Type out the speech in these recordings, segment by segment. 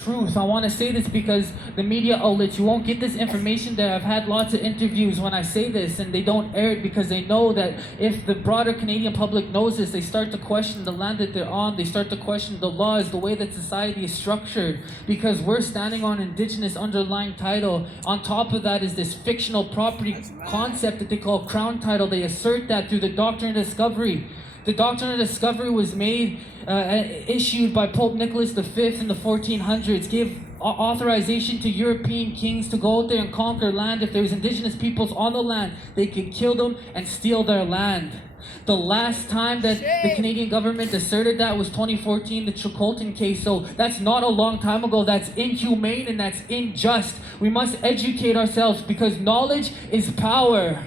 truth. I want to say this because the media outlets, you won't get this information there. I've had lots of interviews when I say this, and they don't air it because they know that if the broader Canadian public knows this, they start to question the land that they're on. They start to question the laws, the way that society is structured, because we're standing on Indigenous underlying title. On top of that is this fictional property concept that they call crown title. They assert that through the Doctrine of Discovery. The Doctrine of Discovery was issued by Pope Nicholas V in the 1400s, gave authorization to European kings to go out there and conquer land. If there was Indigenous peoples on the land, they could kill them and steal their land. The last time that the Canadian government asserted that was 2014, the Chilcotin case. So that's not a long time ago. That's inhumane and that's unjust. We must educate ourselves because knowledge is power.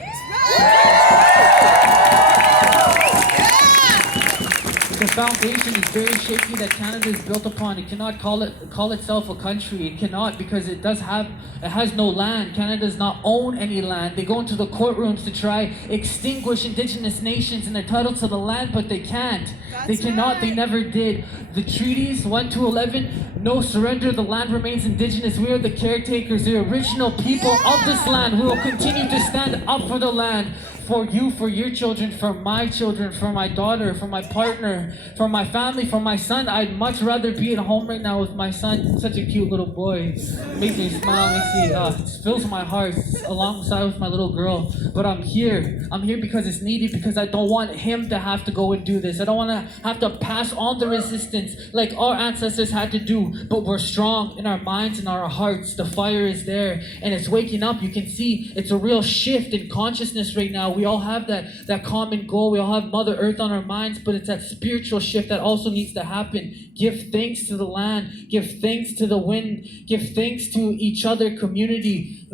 The foundation is very shaky that Canada is built upon. It cannot call itself a country. It cannot, because it has no land. Canada does not own any land. They go into the courtrooms to try extinguish Indigenous nations and their title to the land, but they can't. They cannot. They never did. The treaties 1 to 11, no surrender. The land remains Indigenous. We are the caretakers, the original people of this land. We will continue to stand up for the land. For you, for your children, for my children, for my daughter, for my partner, for my family, for my son. I'd much rather be at home right now with my son. Such a cute little boy. Makes me smile, it fills my heart alongside with my little girl. But I'm here. I'm here because it's needed, because I don't want him to have to go and do this. I don't want to have to pass on the resistance like our ancestors had to do. But we're strong in our minds and our hearts. The fire is there and it's waking up. You can see it's a real shift in consciousness right now. We all have that common goal. We all have Mother Earth on our minds, but it's that spiritual shift that also needs to happen. Give thanks to the land. Give thanks to the wind. Give thanks to each other, community,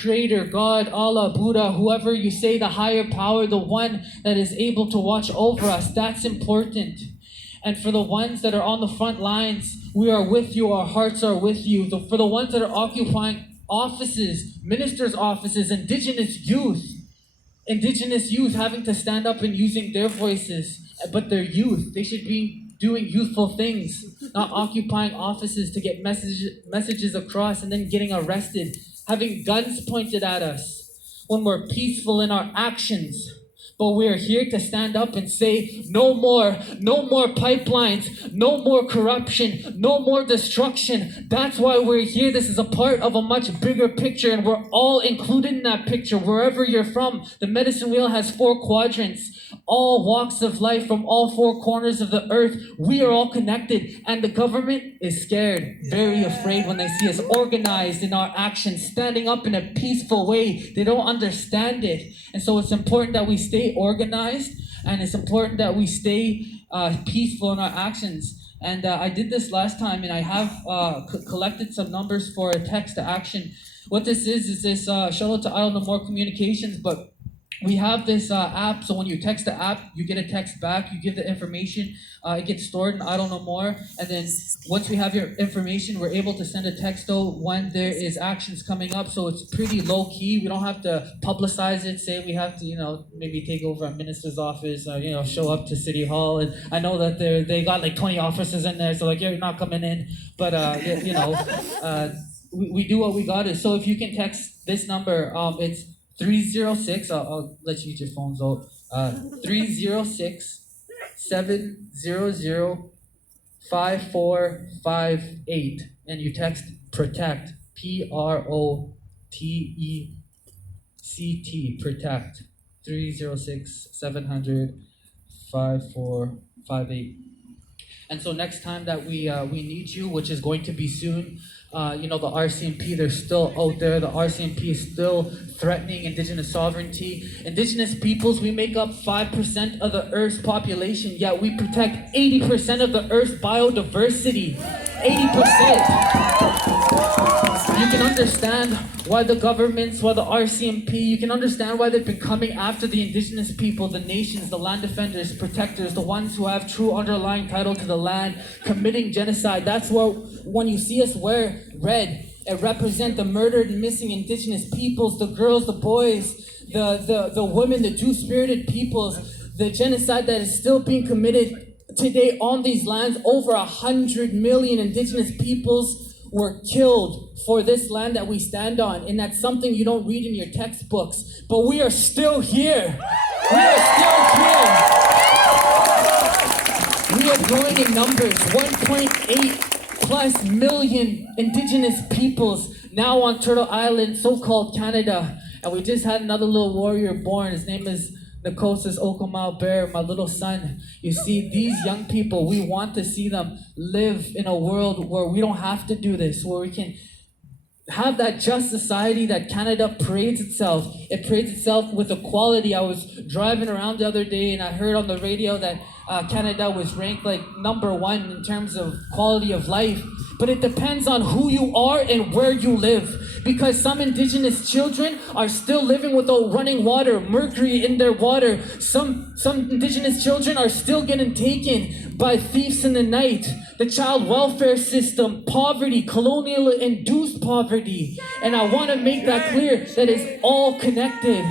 Creator, God, Allah, Buddha, whoever you say, the higher power, the one that is able to watch over us. That's important. And for the ones that are on the front lines, we are with you. Our hearts are with you. For the ones that are occupying offices, ministers' offices, Indigenous youth having to stand up and using their voices, but they're youth. They should be doing youthful things, not occupying offices to get messages across and then getting arrested, having guns pointed at us when we're peaceful in our actions. But we are here to stand up and say, no more pipelines, no more corruption, no more destruction. That's why we're here. This is a part of a much bigger picture, and we're all included in that picture, wherever you're from. The medicine wheel has 4 quadrants, all walks of life from all 4 corners of the earth. We are all connected, and the government is scared, very afraid when they see us organized in our actions, standing up in a peaceful way. They don't understand it. And so it's important that we stay organized, and it's important that we stay peaceful in our actions. And I did this last time, and I have collected some numbers for a text to action. What this is this shout out to I Don't Know More Communications, but we have this app. So when you text the app, you get a text back, you give the information, it gets stored in I Don't Know More, and then once we have your information, we're able to send a text out when there is actions coming up. So it's pretty low key. We don't have to publicize it, say we have to, maybe take over a minister's office or, show up to City Hall. And I know that they got like 20 officers in there, so like, you're not coming in, but we do what we got. So if you can text this number, it's 306, I'll let you use your phones out, 306-700-5458, and you text PROTECT, PROTECT, PROTECT, 306-700-5458. And so next time that we need you, which is going to be soon, the RCMP, they're still out there. The RCMP is still threatening Indigenous sovereignty. Indigenous peoples, we make up 5% of the Earth's population, yet we protect 80% of the Earth's biodiversity. 80%. You can understand why the governments, why the RCMP, you can understand why they've been coming after the Indigenous people, the nations, the land defenders, protectors, the ones who have true underlying title to the land, committing genocide. That's why when you see us wear red, it represents the murdered and missing Indigenous peoples, the girls, the boys, the women, the Jew-spirited peoples, the genocide that is still being committed today on these lands. Over 100 million Indigenous peoples were killed for this land that we stand on. And that's something you don't read in your textbooks. But we are still here. We are still here. We are growing in numbers. 1.8 plus million Indigenous peoples now on Turtle Island, so-called Canada. And we just had another little warrior born. His name is Dakota Bear, my little son. You see, these young people, we want to see them live in a world where we don't have to do this, where we can have that just society that Canada parades itself. It parades itself with equality. I was driving around the other day and I heard on the radio that Canada was ranked like #1 in terms of quality of life. But it depends on who you are and where you live. Because some Indigenous children are still living without running water, mercury in their water. Some Indigenous children are still getting taken by thieves in the night. The child welfare system, poverty, colonial induced poverty. And I want to make that clear that it's all connected.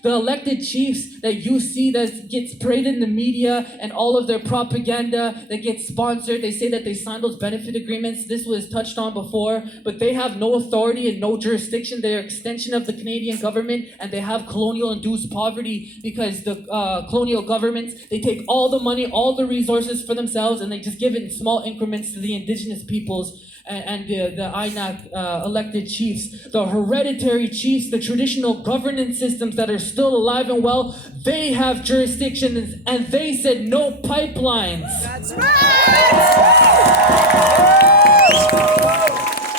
The elected chiefs that you see that gets paraded in the media and all of their propaganda that gets sponsored, they say that they signed those benefit agreements. This was touched on before, but they have no authority and no jurisdiction. They're an extension of the Canadian government, and they have colonial-induced poverty because the colonial governments, they take all the money, all the resources for themselves, and they just give it in small increments to the Indigenous peoples and the INAC elected chiefs, the hereditary chiefs, the traditional governance systems that are still alive and well. They have jurisdictions, and they said no pipelines. That's right!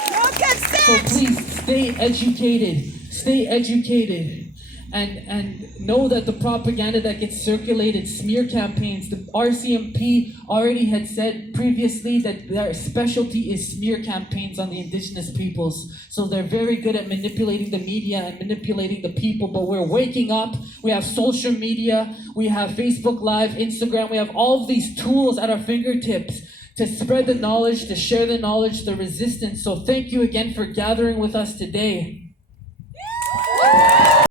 No consent! So please stay educated. Stay educated. And know that the propaganda that gets circulated, smear campaigns, the RCMP already had said previously that their specialty is smear campaigns on the Indigenous peoples. So they're very good at manipulating the media and manipulating the people, but we're waking up. We have social media, we have Facebook Live, Instagram, we have all of these tools at our fingertips to spread the knowledge, to share the knowledge, the resistance. So thank you again for gathering with us today.